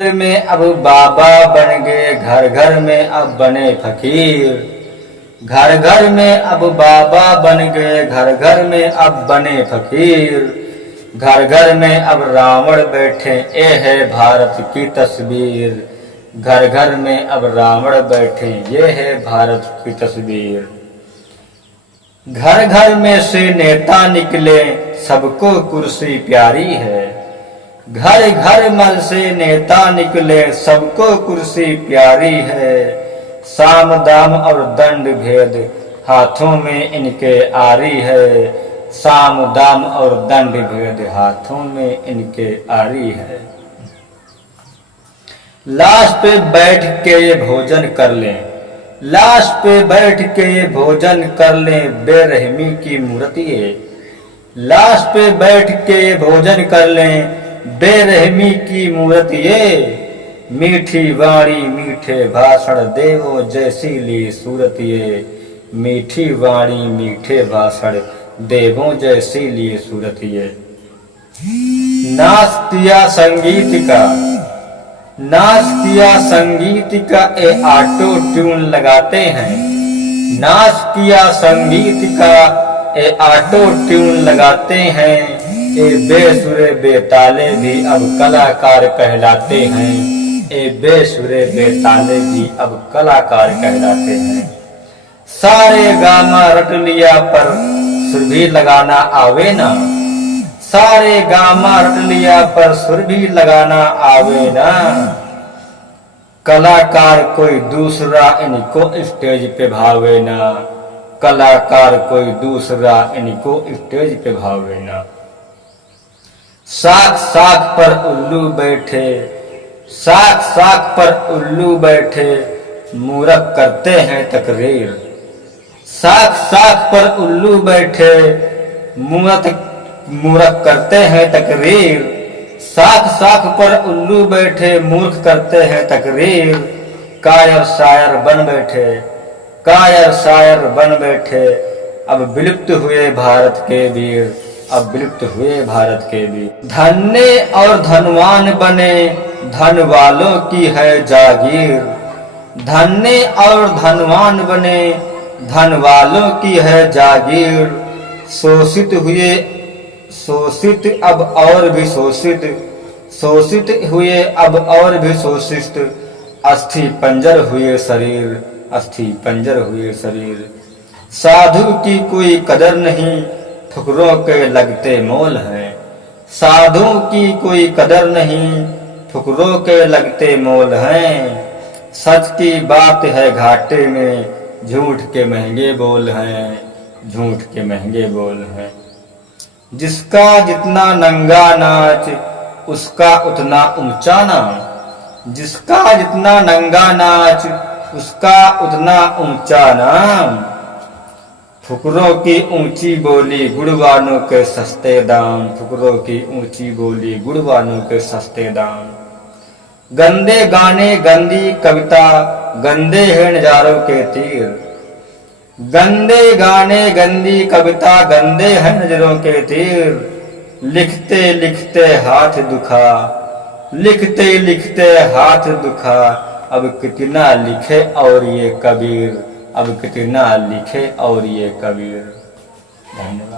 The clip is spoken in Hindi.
घर में अब बाबा बन गए, घर घर में अब बने फकीर। घर घर में अब बाबा बन गए, घर घर में अब बने फकीर। घर घर में अब रावण बैठे, ये है भारत की तस्वीर। घर घर में अब रावण बैठे, ये है भारत की तस्वीर। घर घर में से नेता निकले, सबको कुर्सी प्यारी है। घर घर मल से नेता निकले, सबको कुर्सी प्यारी है। साम दाम और दंड भेद हाथों में इनके आरी है। साम दाम और दंड भेद हाथों में इनके आरी है। लाश पे बैठ के ये भोजन कर लें, लाश पे बैठ के ये भोजन कर लें, बेरहमी की मूर्ति है। लाश पे बैठ के ये भोजन कर लें, बेरहमी की मूर्त ये। मीठी वाणी मीठे भाषण देवो जैसी ली सूरत ये। मीठी वाणी मीठे भाषण देवो जैसी ली सूरत ये। नाच किया संगीत का, नाच किया संगीत का ए ऑटो ट्यून लगाते हैं। नाच किया संगीत का ए ऑटो ट्यून लगाते हैं। ए बेसुरे बेताले भी अब कलाकार कहलाते हैं। ए बेसुरे बेताले भी अब कलाकार कहलाते हैं। सारे गामा रट लिया पर सुर भी लगाना आवे ना। सारे गामा रट लिया पर सुर भी लगाना आवे ना। कलाकार कोई दूसरा इनको स्टेज पे भावे ना। कलाकार कोई दूसरा इनको स्टेज पे भावे ना। साख साख पर उल्लू बैठे, साख साख पर उल्लू बैठे, मूरख करते हैं तकरीर। साख साख पर उल्लू बैठे, मूरख करते हैं तकरीर। साख साख पर उल्लू बैठे, मूर्ख करते हैं तकरीर। कायर शायर बन बैठे, कायर शायर बन बैठे, अब विलुप्त हुए भारत के वीर। अब विलुप्त हुए भारत के वीर। धन्य और धनवान बने, धन वालों की है जागीर। धन्य और धनवान बने, धन वालों की है जागीर। शोषित हुए शोषित अब और भी शोषित, शोषित हुए अब और भी शोषित। अस्थि पंजर हुए शरीर, अस्थि पंजर हुए शरीर। साधु की कोई कदर नहीं, फुकरों के लगते मोल हैं। साधु की कोई कदर नहीं, फुकरों के लगते मोल हैं। सच की बात है घाटे में, झूठ के महंगे बोल हैं। झूठ के महंगे बोल हैं। जिसका जितना नंगा नाच, उसका उतना ऊंचा नाम। जिसका जितना नंगा नाच, उसका उतना ऊंचा नाम। फुकरों की ऊंची बोली, गुड़वानों के सस्ते दाम। फुकरों की ऊंची बोली, गुड़वानों के सस्ते दाम। गंदे गाने गंदी कविता, गंदे हैं नजारों के तीर। गंदे गाने गंदी कविता, गंदे हैं नजरों के तीर। लिखते लिखते हाथ दुखा, लिखते लिखते हाथ दुखा। अब कितना लिखे और ये कबीर, अब कितना लिखे और ये कबीर। धन्यवाद।